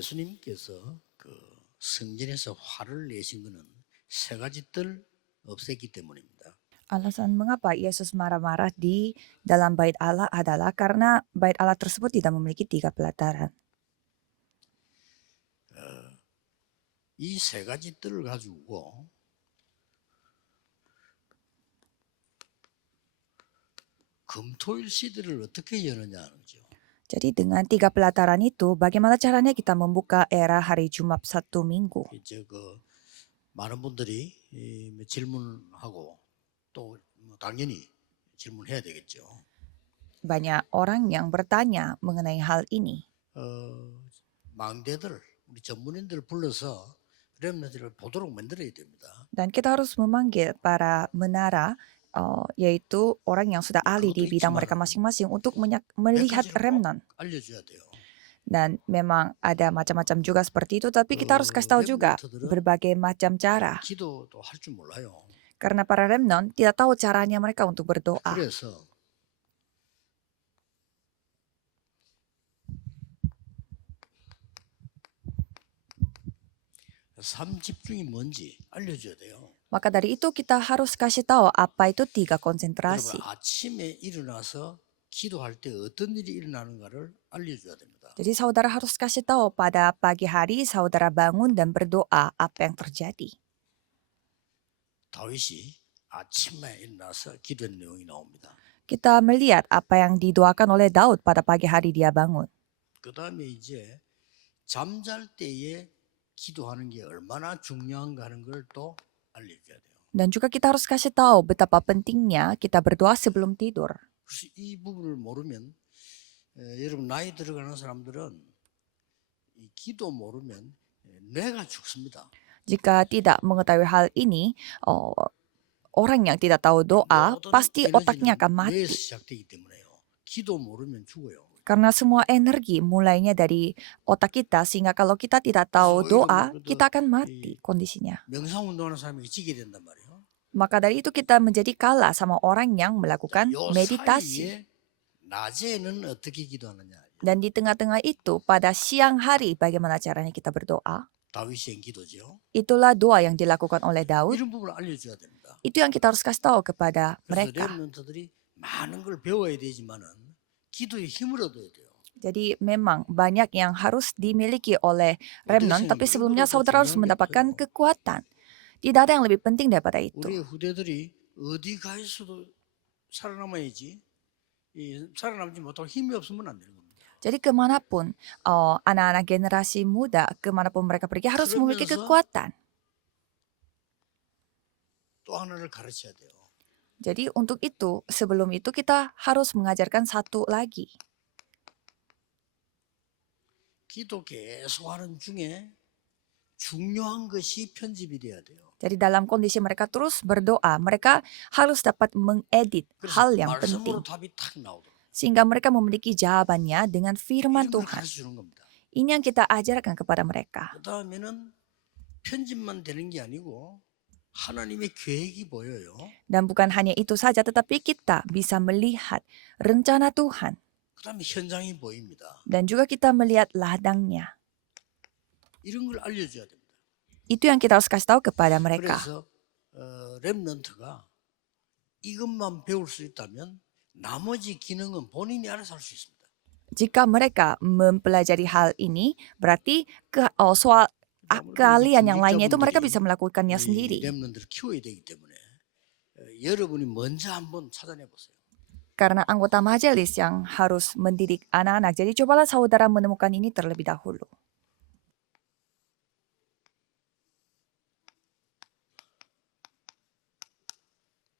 예수님께서 그 성전에서 화를 내신 것은 세 가지 뜰 없앴기 때문입니다. Alasan mengapa Yesus marah-marah di dalam bait Allah adalah karena bait Allah tersebut tidak memiliki 3 pelataran. 이 세 가지 뜰을 가지고 금토일 시대를 어떻게 여느냐 하는 거죠. Jadi dengan 3 pelataran itu, bagaimana caranya kita membuka era hari Jumat Sabtu Minggu? 이제 많은 분들이 질문하고 또 당연히 질문해야 되겠죠. Banyak orang yang bertanya mengenai hal ini. 망대들 우리 전문인들 불러서 렘넌트를 보도록 만들어야 됩니다. Dan kita harus memanggil para menara, yaitu orang yang sudah ahli di bidang mereka masing-masing untuk melihat remnant. 알려줘야 돼요. Dan memang ada macam-macam juga seperti itu, tapi kita harus kasih tahu juga berbagai macam cara. 기도도 할 줄 몰라요. Karena para remnant tidak tahu caranya mereka untuk berdoa. 그래서 삶 집중이 뭔지 알려줘야 돼요. Maka dari itu kita harus kasih tahu apa itu 3 konsentrasi. 여러분 아침에 일어나서 기도할 때 어떤 일이 일어나는가를 알려줘야 됩니다. Jadi saudara harus kasih tahu pada pagi hari saudara bangun dan berdoa apa yang terjadi. 다윗이 아침에 일어나서 기도한 내용이 나옵니다. Kita melihat apa yang didoakan oleh Daud pada pagi hari dia bangun. 그다음에 이제 잠잘 때에 기도하는 게 얼마나 중요한가 하는 걸 또 알려줘야 돼요. Dan juga kita harus kasih tahu betapa pentingnya kita berdoa sebelum tidur. 그래서 이 부분을 모르면 여러분 나이 들어가는 사람들은 이 기도 모르면 뇌가 죽습니다. Jika tidak mengetahui hal ini, orang yang tidak tahu doa pasti otaknya akan mati. 뇌에서 시작되기 때문에요. 기도 모르면 죽어요. Karena semua energi mulainya dari otak kita, sehingga kalau kita tidak tahu doa, kita akan mati kondisinya. 명상 운동하는 사람이 지게 된단 말이에요. Maka dari itu kita menjadi kalah sama orang yang melakukan 요 meditasi. 사이에 낮에는 어떻게 기도하느냐. Dan di tengah-tengah itu, pada siang hari bagaimana caranya kita berdoa? 다윗의 기도죠. Itulah doa yang dilakukan oleh Daud. 이런 부분을 알려줘야 됩니다. Itu yang kita harus kasih tahu kepada 그래서 mereka. 렘넌트들이 많은 걸 배워야 되지만은 기도에 힘을 얻어야 돼요. Jadi memang banyak yang harus dimiliki oleh remnant, tapi sebelumnya saudara harus mendapatkan kekuatan. Tidak ada yang lebih penting daripada itu. 우리 후대들이 어디 가 있어도 살아남아야지. 살아남지 못하고 힘이 없으면 안 되는 겁니다. Jadi kemanapun anak-anak generasi muda, kemanapun mereka pergi harus memiliki kekuatan. 또 하나를 가르쳐야 돼요. Jadi untuk itu, sebelum itu kita harus mengajarkan satu lagi. 기도 계속하는 중에 중요한 것이 편집이 돼야 돼요. Jadi dalam kondisi mereka terus berdoa, mereka harus dapat mengedit hal yang penting. 말씀으로 답이 탁 나오도록. Sehingga mereka memiliki jawabannya dengan firman 이런 걸 Tuhan. 가르쳐주는 겁니다. Ini yang kita ajarkan kepada mereka. 그다음에는 편집만 되는 게 아니고 하나님의 계획이 보여요. Dan bukan hanya itu saja, tetapi kita bisa melihat rencana Tuhan. 그다음에 현장이 보입니다. Dan juga kita melihat ladangnya. 이런 걸 알려줘야 됩니다. Itu yang kita harus kasih tahu kepada mereka. 그래서 렘넌트가 이것만 배울 수 있다면 나머지 기능은 본인이 알아서 할 수 있습니다. Jika mereka mempelajari hal ini, berarti soal keahlian yang lainnya itu mereka bisa melakukannya sendiri. 렘넌트를 키워야 되기 때문에 여러분이 먼저 한번 찾아내 보세요. Karena anggota majelis yang harus mendidik anak-anak. Jadi cobalah saudara menemukan ini terlebih dahulu.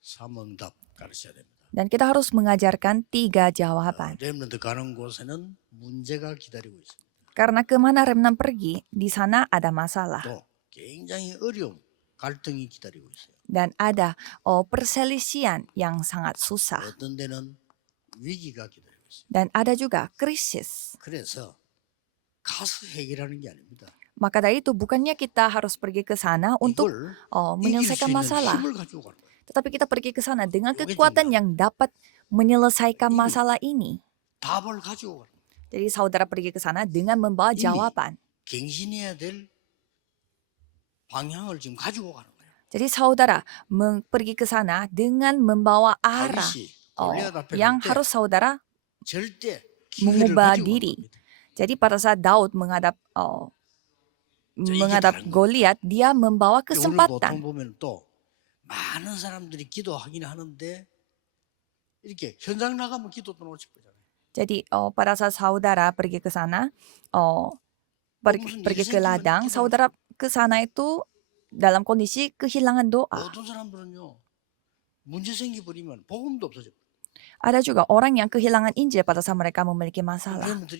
삼응답 가르쳐야 됩니다. Dan kita harus mengajarkan 3 jawaban. 렘넌트 가는 곳에는 문제가 기다리고 있습니다. Karena kemana remnant pergi, di sana ada masalah. 또 굉장히 어려움, 갈등이 기다리고 있어요. Dan ada perselisihan yang sangat susah. 어떤 데는 위기가 기다리고 있어요. Dan ada juga krisis. 그래서 가서 해결하는 게 아닙니다. Maka dari itu bukannya kita harus pergi ke sana untuk 이걸 menyelesaikan 이길 수 있는 masalah. 힘을 가지고 가는 거예요. Tetapi kita pergi ke sana dengan Yoga kekuatan juga. yang dapat menyelesaikan Ini. masalah ini. 답을 가지고 가는 거예요. Jadi saudara pergi ke sana dengan membawa Ini. jawaban. 갱신해야 될 방향을 지금 가지고 가는 거예요. Jadi saudara pergi ke sana dengan membawa arah 다윗이 골리앗 앞에 yang 갈 때 harus saudara 절대 기회를 mengubah 가지고 간 diri. 겁니다. Jadi pada saat Daud 자, 이게 menghadap 다른 겁니다. Goliat, dia membawa 오늘 보통 kesempatan. 보면 또 많은 사람들이 기도하긴 하는데 이렇게 현장 나가면 기도도 놓칠 거잖아요. Jadi pada saat saudara pergi ke sana, 무슨 pergi 일이 ke 생기면 ladang, 기도하죠. saudara ke sana itu dalam kondisi kehilangan doa. 어떤 사람들은요 문제 생기버리면 복음도 없어져. Ada juga orang yang kehilangan Injil pada saat mereka memiliki masalah. 여러분들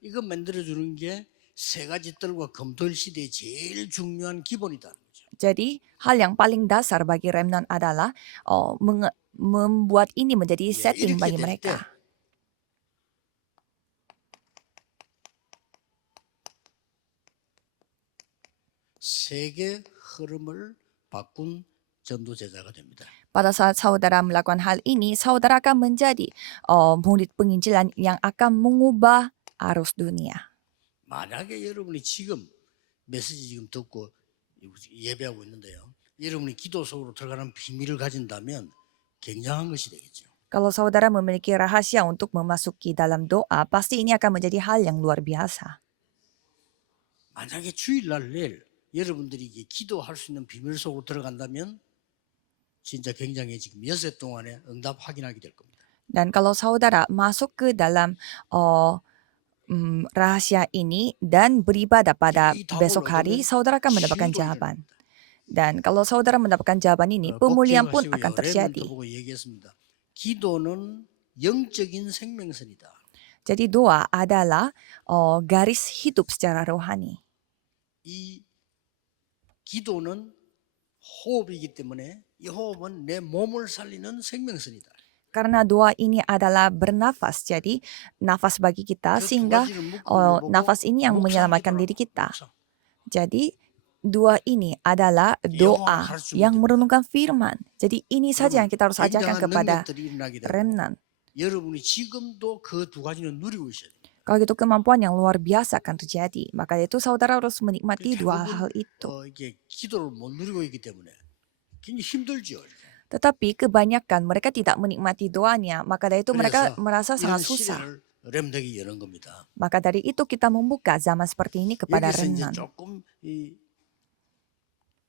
이거 만들어 주는 게 세 가지 뜰과 검토일 시대의 제일 중요한 기본이다. Jadi hal yang paling dasar bagi remnant adalah membuat ini menjadi setting 이렇게 bagi 될 때 mereka. 세계 흐름을 바꾼 전도 제자가 됩니다. Pada saat saudara melakukan hal ini, saudara akan menjadi murid penginjilan yang akan mengubah arus dunia. 만약에 여러분이 지금 메시지 지금 듣고 예배하고 있는데요. 여러분이 기도 속으로 들어가는 비밀을 가진다면 굉장한 것이 되겠죠. Kalau saudara memiliki rahasia untuk memasuki dalam doa, pasti ini akan menjadi hal yang luar biasa. 만약에 주일날 내일 여러분들이 이게 기도할 수 있는 비밀 속으로 들어간다면 진짜 굉장히 지금 여세 동안에 응답 확인하게 될 겁니다. Dan kalau saudara masuk ke dalam rahasia ini dan beribadah pada 이 답을 besok hari, 얻으면 saudara akan mendapatkan 신도가 jawaban. 일어납니다. Dan kalau saudara mendapatkan jawaban ini, 꼭 pemulihan pun 기억하시고요. akan terjadi. 렘넌트 보고 얘기했습니다. 기도는 영적인 생명선이다. Jadi doa adalah garis hidup secara rohani. 이 기도는 호흡이기 때문에 이 호흡은 내 몸을 살리는 생명선이다. Karena doa ini adalah bernafas, jadi nafas bagi kita sehingga nafas ini yang menyelamatkan diri kita. Jadi dua ini adalah doa yang merenungkan firman. Jadi ini saja yang kita harus ajarkan kepada remnant. 여러분이 지금도 그 두 가지는 누리고 있어요. Kalau gitu kemampuan yang luar biasa akan terjadi. Maka itu saudara harus menikmati dua hal itu. 이게 기도를 못 누리고 있기 때문에 굉장히 힘들죠. Tetapi kebanyakan mereka tidak menikmati doanya, maka dari itu mereka merasa sangat susah. 렘덕이 여는 겁니다. Maka dari itu kita membuka zaman seperti ini kepada 여기서 이제 remnant. 조금 이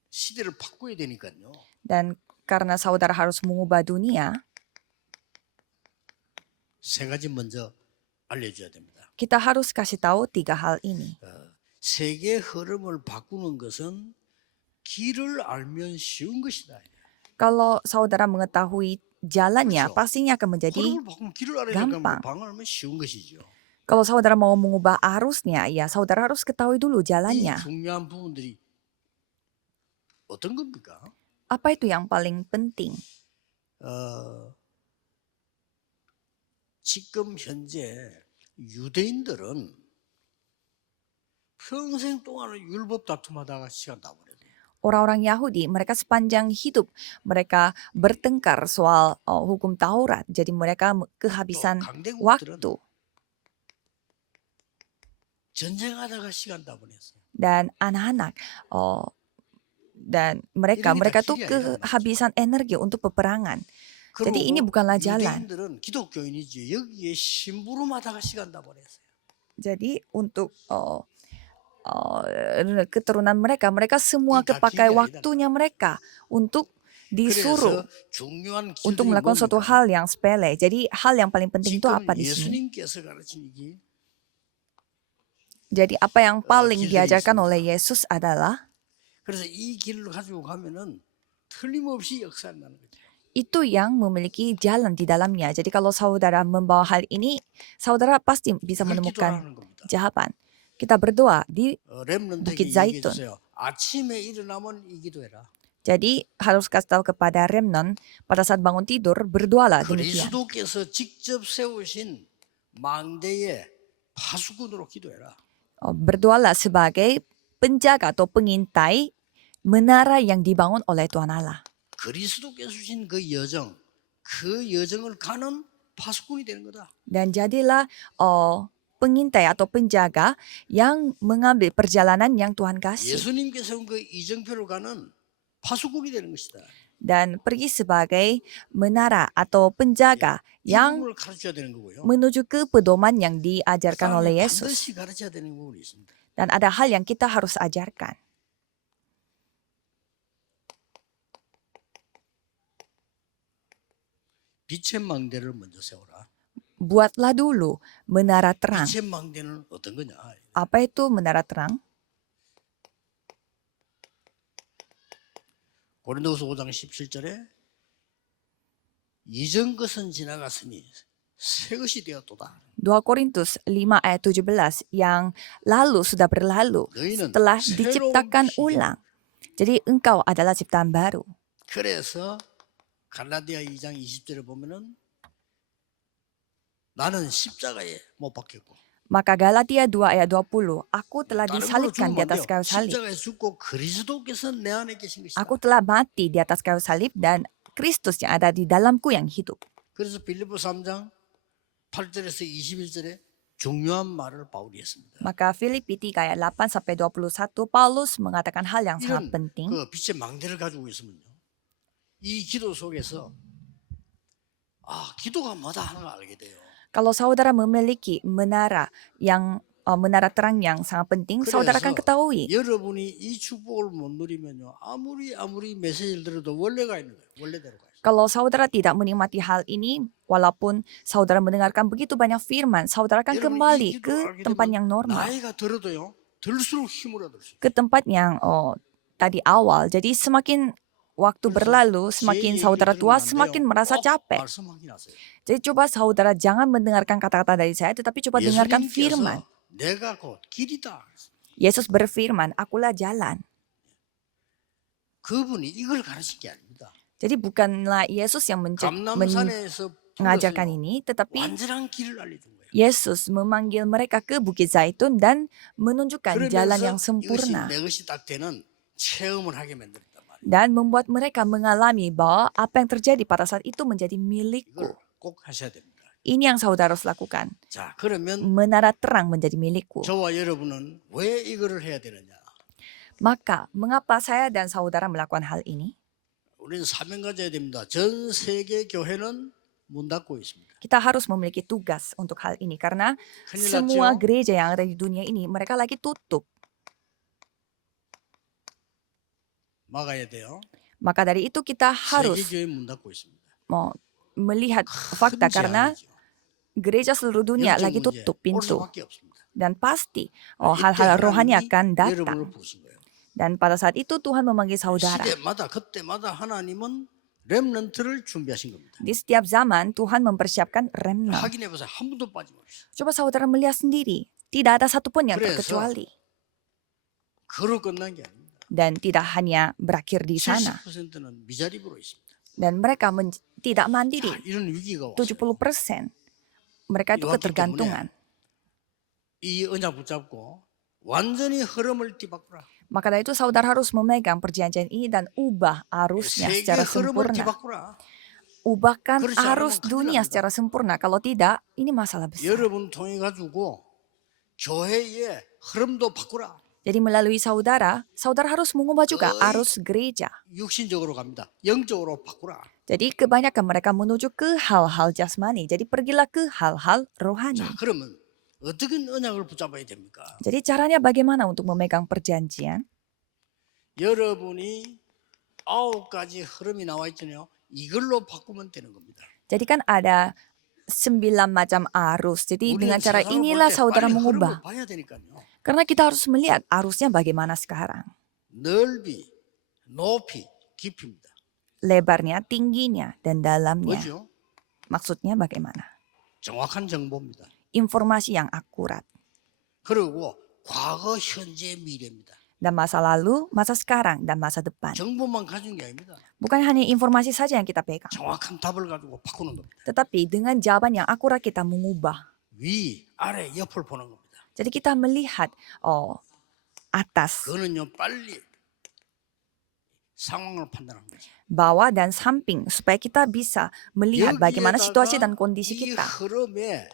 시대를 바꿔야 되니까요. Dan karena saudara harus mengubah dunia, 세 가지 먼저 알려줘야 됩니다. kita harus kasih tahu tiga hal ini. 세계 흐름을 바꾸는 것은 길을 알면 쉬운 것이다. Kalau saudara mengetahui jalannya, pastinya akan menjadi 흐름을 바꾸면 길을 알아야 gampang. 되니까 방황하면 쉬운 것이죠. Kalau saudara mau mengubah arusnya, ya saudara harus ketahui dulu 이 jalannya. 중요한 부분들이 어떤 겁니까? Apa itu yang paling penting? 지금 현재 유대인들은 평생 동안은 율법 다툼하다가 시간 다 보내요. Orang-orang Yahudi, mereka sepanjang hidup mereka bertengkar soal hukum Taurat. Jadi mereka kehabisan waktu. 전쟁하다가 시간 다 보냈어요. Dan anak-anak, dan mereka tuh kehabisan energi untuk peperangan. Jadi ini bukanlah jalan. 유대인들은 기독교인이지 여기에 심부름하다가 시간 다 보냈어요. Jadi untuk keturunan mereka semua kepakai waktunya mereka untuk disuruh untuk melakukan suatu hal yang sepele. Jadi hal yang paling penting itu apa di sini? Jadi apa yang paling diajarkan oleh Yesus adalah itu yang memiliki jalan di dalamnya. Jadi kalau saudara membawa hal ini, saudara pasti bisa menemukan jawaban. Kita berdoa di Bukit Zaitun. Jadi harus kasih tahu kepada remnant pada saat bangun tidur berdoalah demikian. Berdoalah sebagai penjaga atau pengintai menara yang dibangun oleh Tuhan Allah. Dan jadilah pengintai atau penjaga yang mengambil perjalanan yang Tuhan kasih 예수님께서 그 이정표로 가는 파수꾼이 되는 것이다. dan pergi sebagai menara atau penjaga 이 yang 부분을 가르쳐야 되는 거고요. menuju ke pedoman yang diajarkan oleh Yesus. 반드시 가르쳐야 되는 부분이 있습니다. Dan ada hal yang kita harus ajarkan. 빛의 망대를 먼저 세워라. Buatlah dulu menara terang. 빛의 망대는 어떤 거냐? Apa itu menara terang? 고린도후서 5장 17절에 이전 것은 지나갔으니 새 것이 되었도다. 2 Korintus 5 ayat 17 yang lalu sudah berlalu 너희는 setelah 새로운 diciptakan 피조물. ulang. Jadi engkau adalah ciptaan baru. 그래서 갈라디아 2장 20절에 보면은 나는 십자가에 못 박혔고 Maka Galatia 2 ayat 20, aku telah 다른 걸로 disalibkan di 죽으면 안 atas 돼요. kayu salib. 십자가에 죽고 그리스도께서 내 안에 계신 것이다. Aku telah mati di atas kayu salib dan Kristus yang ada di dalamku yang hidup. 그래서 빌립보 3장 8절에서 21절에 중요한 말을 바울이 했습니다. Maka Filipi 3 ayat 8 sampai 21 Paulus mengatakan hal yang sangat 이런 penting. 그 빛의 망대를 가지고 있으면요. 이 기도 속에서 기도가 뭐다 하는 걸 알게 돼요. Kalau saudara memiliki menara terang yang sangat penting, saudara akan 그래서 ketahui. 여러분이 이 축복을 못 누리면요. 아무리 메시지를 들어도 원래가 있는 거예요. 원래대로 가요. Kalau saudara tidak menikmati hal ini, walaupun saudara mendengarkan begitu banyak firman, saudara akan kembali ke tempat yang normal. 나이가 들어도요. 들수록 힘을 얻을 수 있어요. Ke tempat yang tadi awal. Jadi semakin waktu berlalu, semakin saudara tua, semakin merasa capek. 말씀하긴 하세요. Jadi coba saudara jangan mendengarkan kata-kata dari saya, tetapi coba dengarkan firman. 내가 곧 길이다. Yesus berfirman, akulah jalan. 그분이 이걸 가르친 게 아닙니다. Jadi bukanlah Yesus yang 감람산에서 mengajarkan ini, tetapi 완전한 길을 알려준 거예요. Yesus memanggil mereka ke Bukit Zaitun dan menunjukkan jalan yang 그러면서 이것이 sempurna. 내 것이 딱 되는 체험을 하게 만들었단 말이에요. Dan membuat mereka mengalami bahwa apa yang terjadi pada saat itu menjadi milikku. 이걸 꼭 하셔야 됩니다. Ini yang saudara harus lakukan. 자, 그러면 Menara terang menjadi milikku. 저와 여러분은 왜 이거를 해야 되느냐? Maka, mengapa saya dan saudara melakukan hal ini? 우리는 사명 가져야 됩니다. 전 세계 교회는 문 닫고 있습니다. Kita harus memiliki tugas untuk hal ini karena 큰일 semua 났죠? gereja yang ada di dunia ini mereka lagi tutup. 막아야 돼요. Maka dari itu kita harus 세계 교회 문 닫고 있습니다. melihat fakta 큰 karena 재앙이죠. gereja seluruh dunia 영적 lagi 문제, tutup 올 pintu 수밖에 없습니다. dan pasti 이때 hal-hal rohani 하나님이 akan 여러분을 datang. 부르신 거예요. Dan pada saat itu Tuhan memanggil saudara. 시대마다 그때마다 하나님은 렘넌트를 준비하신 겁니다. Di setiap zaman Tuhan mempersiapkan remnant. 확인해 보세요. 한 분도 빠짐없이. Coba saudara melihat sendiri, tidak ada satupun yang 그래서 terkecuali. 그로 끝난 게 아닙니다. Dan tidak hanya berakhir di sana. 70%는 미자립으로 있습니다. Dan mereka tidak mandiri. 이런 위기가 왔어요. 70% mereka itu 이왔기 ketergantungan. 이 언약 붙잡고 완전히 흐름을 뒤바꾸라. Maka dari itu saudara harus memegang perjanjian ini dan ubah arusnya 세계 secara 흐름을 sempurna. 뒤바꾸라. Ubahkan 그렇지 않으면 arus 큰일 dunia 납니다. secara sempurna. Kalau tidak, ini masalah besar. 여러분 통해 가지고 교회의 흐름도 바꾸라. Jadi melalui saudara, saudara harus mengubah juga arus gereja. 육신적으로 갑니다. 영적으로 바꾸라. Jadi kebanyakan mereka menuju ke hal-hal jasmani. Jadi pergilah ke hal-hal rohani. 자, 그러면 어떻게 언약을 붙잡아야 됩니까? Jadi caranya bagaimana untuk memegang perjanjian? 여러분이 9가지 흐름이 나와 있잖아요. 이걸로 바꾸면 되는 겁니다. Jadi kan ada 9 macam arus. Jadi 우리는 dengan cara 세상을 inilah 볼 때 saudara 빨리 mengubah. 흐름을 봐야 되니까요. Karena kita harus melihat arusnya bagaimana sekarang. 넓이, 높이, 깊이입니다. Lebarnya, tingginya, dan dalamnya. 뭐죠? Maksudnya bagaimana? 정확한 정보입니다. Informasi yang akurat. 그리고 과거, 현재, 미래입니다. Dan masa lalu, masa sekarang, dan masa depan. 정보만 가진 게 아닙니다. Bukan hanya informasi saja yang kita pegang. 정확한 답을 가지고 바꾸는 겁니다. Tetapi dengan jawaban yang akurat kita mengubah. 위, 아래, 옆을 보는 겁니다. Jadi kita melihat atas, 그거는요 빨리 상황을 판단하는 거죠. bawah, dan samping supaya kita bisa melihat bagaimana situasi dan kondisi 이 kita. 흐름에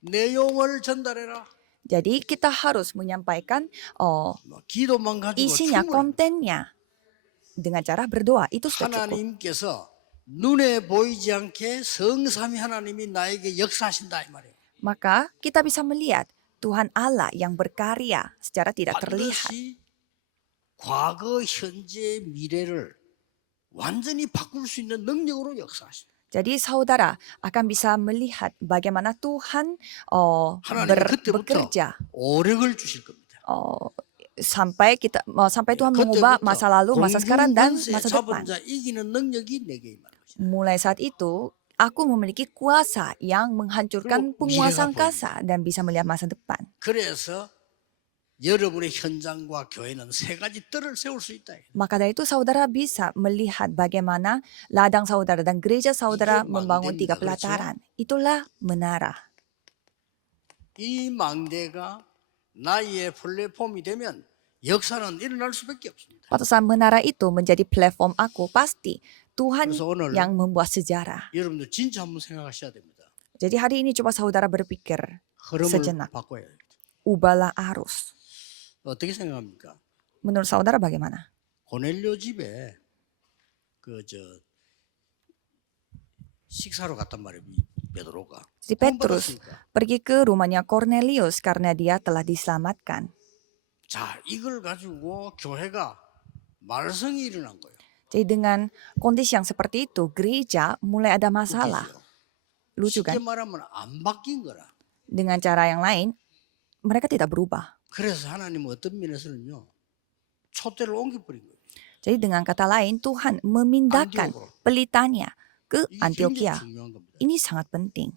내용을 전달해라. Jadi kita harus menyampaikan 기도만 가지고 isinya, 충분합니다. kontennya dengan cara berdoa. Itu sudah cukup. 하나님께서 눈에 보이지 않게 성삼위 하나님이 나에게 역사하신다 이 말이에요. Maka kita bisa melihat Tuhan Allah yang berkarya secara tidak terlihat. 반드시 과거, 현재, 미래를 완전히 바꿀 수 있는 능력으로 역사하신다. Jadi saudara akan bisa melihat bagaimana Tuhan 하나님은 그때부터 bekerja 오력을 주실 겁니다. sampai Tuhan mengubah masa lalu, masa sekarang dan 공중권세 masa 잡은 depan. 자 이기는 능력이 내게 임하는 것이다. Mulai saat itu aku memiliki kuasa yang menghancurkan penguasa angkasa dan bisa melihat masa depan. 그래서 여러분의 현장과 교회는 세 가지 뜰을 세울 수 있다. Maka dari itu saudara bisa melihat bagaimana ladang saudara dan gereja saudara 이게 membangun 망대입니다. 3 pelataran. Itulah menara. 이 망대가 나의 플랫폼이 되면 역사는 일어날 수밖에 없습니다. Pada saat menara itu menjadi platform aku, pasti Tuhan 그래서 오늘 yang membuat sejarah. 여러분들 진짜 한번 생각하셔야 됩니다. Jadi hari ini coba saudara berpikir, 흐름을 sejenak. 바꿔야 돼요. ubahlah arus. 어떻게 생각합니까? Menurut saudara bagaimana? 고넬료 집에 식사로 갔단 말이에요. 베드로가. Jadi Petrus pergi ke rumahnya Cornelius karena dia telah diselamatkan. 자, 이걸 가지고 교회가 말썽이 일어난 거예요. Jadi dengan kondisi yang seperti itu, gereja mulai ada masalah. 웃기죠? Lucu kan? 쉽게 말하면 안 바뀐 거라. Dengan cara yang lain, mereka tidak berubah. 그래서 하나님은 어떤 면에서는요. 촛대를 옮겨버린 거예요. Jadi dengan kata lain, Tuhan memindahkan pelitanya ke 이게 굉장히 Antioquia. 중요한 겁니다. Ini sangat penting.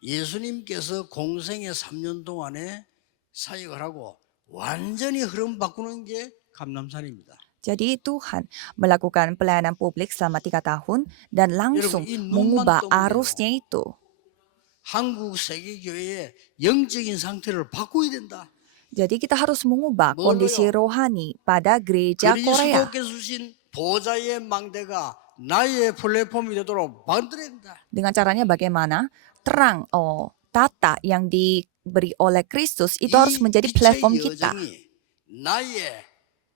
예수님께서 공생의 3년 동안에 사역을 하고 완전히 흐름 바꾸는 게 감남산입니다. Jadi Tuhan melakukan pelayanan publik selama 3 tahun dan langsung mengubah arusnya itu. 한국 세계교회의 영적인 상태를 바꿔야 된다. Jadi kita harus mengubah kondisi rohani pada gereja Korea. 그리스도께서 주신 보좌의 망대가 나의 플랫폼이 되도록 만들어야 된다. Dengan caranya bagaimana? Terang tata yang diberi oleh Kristus itu harus menjadi platform kita. 나의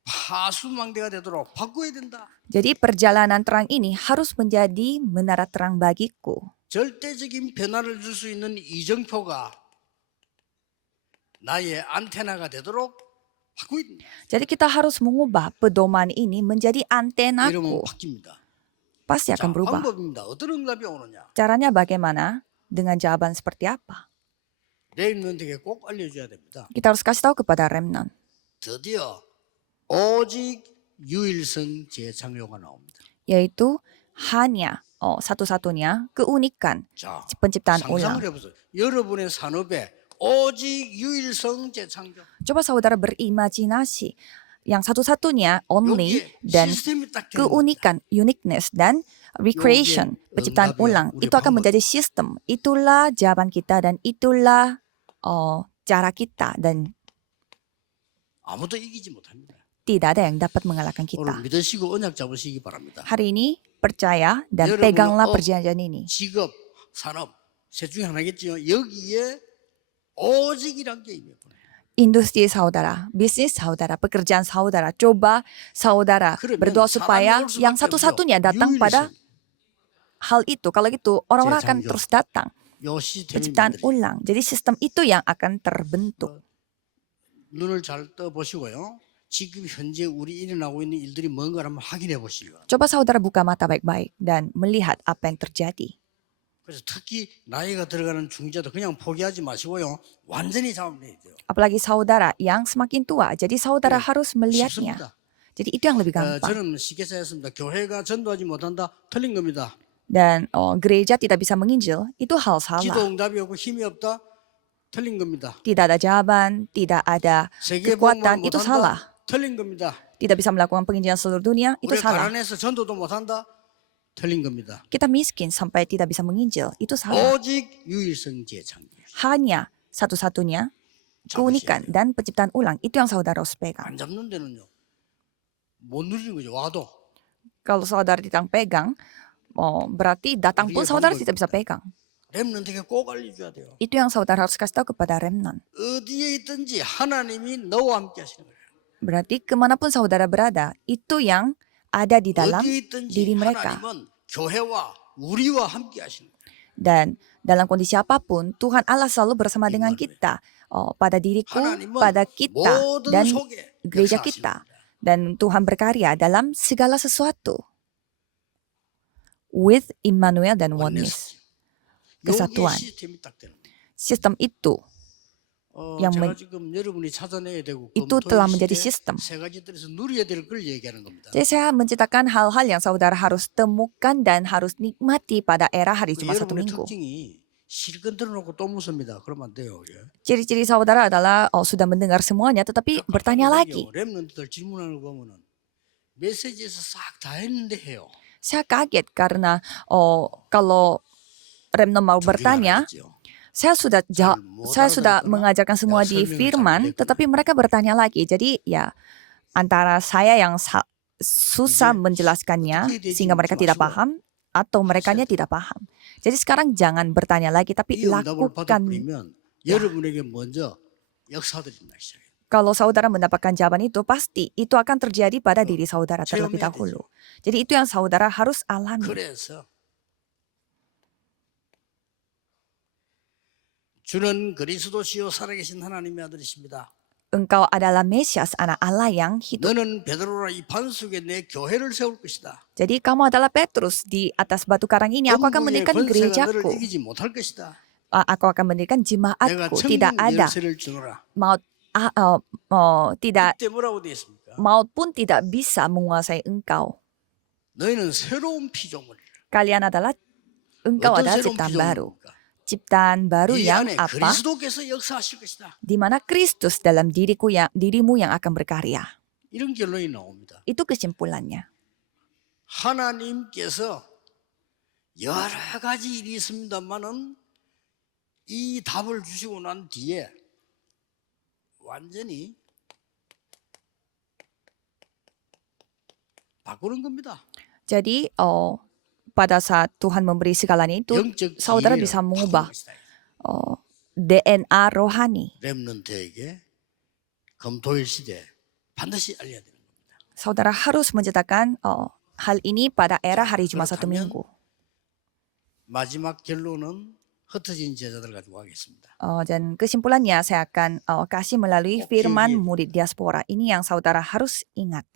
파수망대가 되도록 바꿔야 된다. Jadi perjalanan terang ini harus menjadi menara terang bagiku. 절대적인 변화를 줄 수 있는 이정표가 나의 안테나가 되도록 바꿔야 된다. Jadi kita harus mengubah pedoman ini menjadi antenaku. 이러면 바뀝니다. Pasti 자, akan berubah. 방법입니다. 어떤 응답이 오느냐? Caranya bagaimana? Dengan jawaban seperti apa? 레임런트에게 꼭 알려줘야 됩니다. Kita harus kasih tahu kepada remnant. 드디어 오직 유일성 재창조가 나옵니다. Yaitu hanya satu-satunya keunikan 자, penciptaan ulang. 상상을 해보세요. 여러분의 산업에 오직 유일성 재창조. Coba saudara berimajinasi yang satu-satunya only dan 시스템이 딱 되는 겁니다. keunikan, uniqueness dan recreation, penciptaan ulang itu akan menjadi sistem. Itulah jawaban kita dan itulah cara kita dan 아무도 이기지 못합니다. tidak ada yang dapat mengalahkan 오늘 kita. 믿으시고 언약 잡으시기 바랍니다. Hari ini percaya dan 여러분은 peganglah perjanjian ini. 직업, 산업, 셋 중에 하나겠지요. 여기에 오직이란 게 있네요. Industri saudara, bisnis saudara, pekerjaan saudara. Coba saudara berdoa supaya yang satu-satunya datang pada hal itu. Kalau gitu orang-orang akan terus datang. 요 시스템이 Penciptaan 만들어져요. ulang. Jadi sistem itu yang akan terbentuk. 눈을 잘 떠 보시고요. 지금 현재 우리 일어나고 있는 일들이 뭔가 한번 확인해 보시기 바랍니다. Coba saudara buka mata baik-baik dan melihat apa yang terjadi. 그래서 특히 나이가 들어가는 중자도 그냥 포기하지 마시고요. 완전히 잡아내야 돼요. Apalagi saudara yang semakin tua. Jadi saudara harus melihatnya. 쉽습니다. Jadi itu yang lebih gampang. 저는 쉽게 생각했습니다. 교회가 전도하지 못한다. 틀린 겁니다. Dan gereja tidak bisa menginjil, itu hal 기도 salah. 응답이 없고 힘이 없다. 틀린 겁니다. Tidak ada jawaban, tidak ada kekuatan, itu salah. 틀린 겁니다. Tidak bisa melakukan penginjilan seluruh dunia, itu 우리 salah. 가난해서 전도도 못한다. 틀린 겁니다. Kita miskin sampai tidak bisa menginjil, itu salah. 오직 유일성 재창조. Hanya satu-satunya keunikan dan penciptaan ulang, itu yang saudara harus pegang. 안 잡는 데는요. 못 누리는 거죠. 와도. Kalau saudara tidak pegang, berarti datang pun saudara tidak bisa pegang. 렘넌트에게 꼭 알려줘야 돼요. Itu yang saudara harus kasih tahu kepada remnant. 어디에 있든지 하나님이 너와 함께 하시는 거예요. Berarti kemanapun saudara berada, itu yang ada di dalam 어디에 있든지 diri mereka. 하나님은 교회와 우리와 함께 하시는 거예요. Dan dalam kondisi apapun, Tuhan Allah selalu bersama dengan kita. Pada diriku, 하나님은 pada kita, 모든 dan 속에 gereja 역사하시는 kita. 겁니다. Dan Tuhan berkarya dalam segala sesuatu. With Immanuel dan oneness. 여기에 Kesatuan. 시스템이 딱 되는 거예요. Sistem itu yang 제가 지금 여러분이 찾아내야 되고 itu telah menjadi sistem. 세 가지 들에서 누려야 될 걸 얘기하는 겁니다. Jadi saya menceritakan hal-hal yang saudara harus temukan dan harus nikmati pada era hari Jumat satu 여러분의 minggu. 특징이 실컷 들어놓고 또 묻습니다. 그러면 안 돼요. 예. Ciri-ciri saudara adalah sudah mendengar semuanya tetapi bertanya lagi. 렘넌트들 질문하는 거 보면은 메시지에서 싹 다 했는데 해요. Saya kaget karena kalau remnant mau bertanya, saya sudah mengajarkan semua di firman, tetapi mereka bertanya lagi. Jadi ya antara saya yang susah menjelaskannya sehingga mereka tidak paham atau merekanya tidak paham. Jadi sekarang jangan bertanya lagi tapi 이 응답을 lakukan. 받아버리면 여러분에게 먼저 역사들이 나기 시작해요. Kalau saudara mendapatkan jawaban itu pasti itu akan terjadi pada diri saudara terlebih 체험해야 dahulu. Jadi itu yang saudara harus alami. 그래서 주는 그리스도시요 살아계신 하나님의 아들이십니다. Engkau adalah Mesias, anak Allah yang hidup. 너는 베드로라 이 반석에 내 교회를 세울 것이다. Jadi kamu adalah Petrus, di atas batu karang ini aku akan 음부의 mendirikan 권세가 너를 gerejaku. 이기지 못할 것이다. Aku akan mendirikan 내가 jemaatku. Tidak 천국 ada 열쇠를 주노라. maut, tidak 이때 뭐라고 되어 있습니까? maut pun tidak bisa menguasai engkau. 너희는 새로운 피조물이라. Kalian adalah engkau 어떤 adalah 새로운 ciptaan baru. 피조물입니까? Ciptaan baru 이 yang 안에 apa? 그리스도께서 역사하실 것이다. Di mana Kristus dalam dirimu yang akan berkarya. 이런 결론이 나옵니다. Itu kesimpulannya. 하나님께서 여러 가지 일이 있습니다만은 이 답을 주시고 난 뒤에 완전히 바꾸는 겁니다. Jadi pada saat Tuhan memberi segalanya itu, 영적 saudara 지혜를 bisa 바꾸는 mengubah 것이다. DNA rohani. 렘넌트에게 검토일 시대 반드시 알려야 되는 겁니다. Saudara harus menceritakan hal ini pada era hari Jumat satu 그렇다면 minggu. 마지막 결론은 흩어진 제자들 가지고 하겠습니다. Dan kesimpulannya saya akan kasih melalui Oke, firman iya. murid diaspora. Ini yang saudara harus ingat.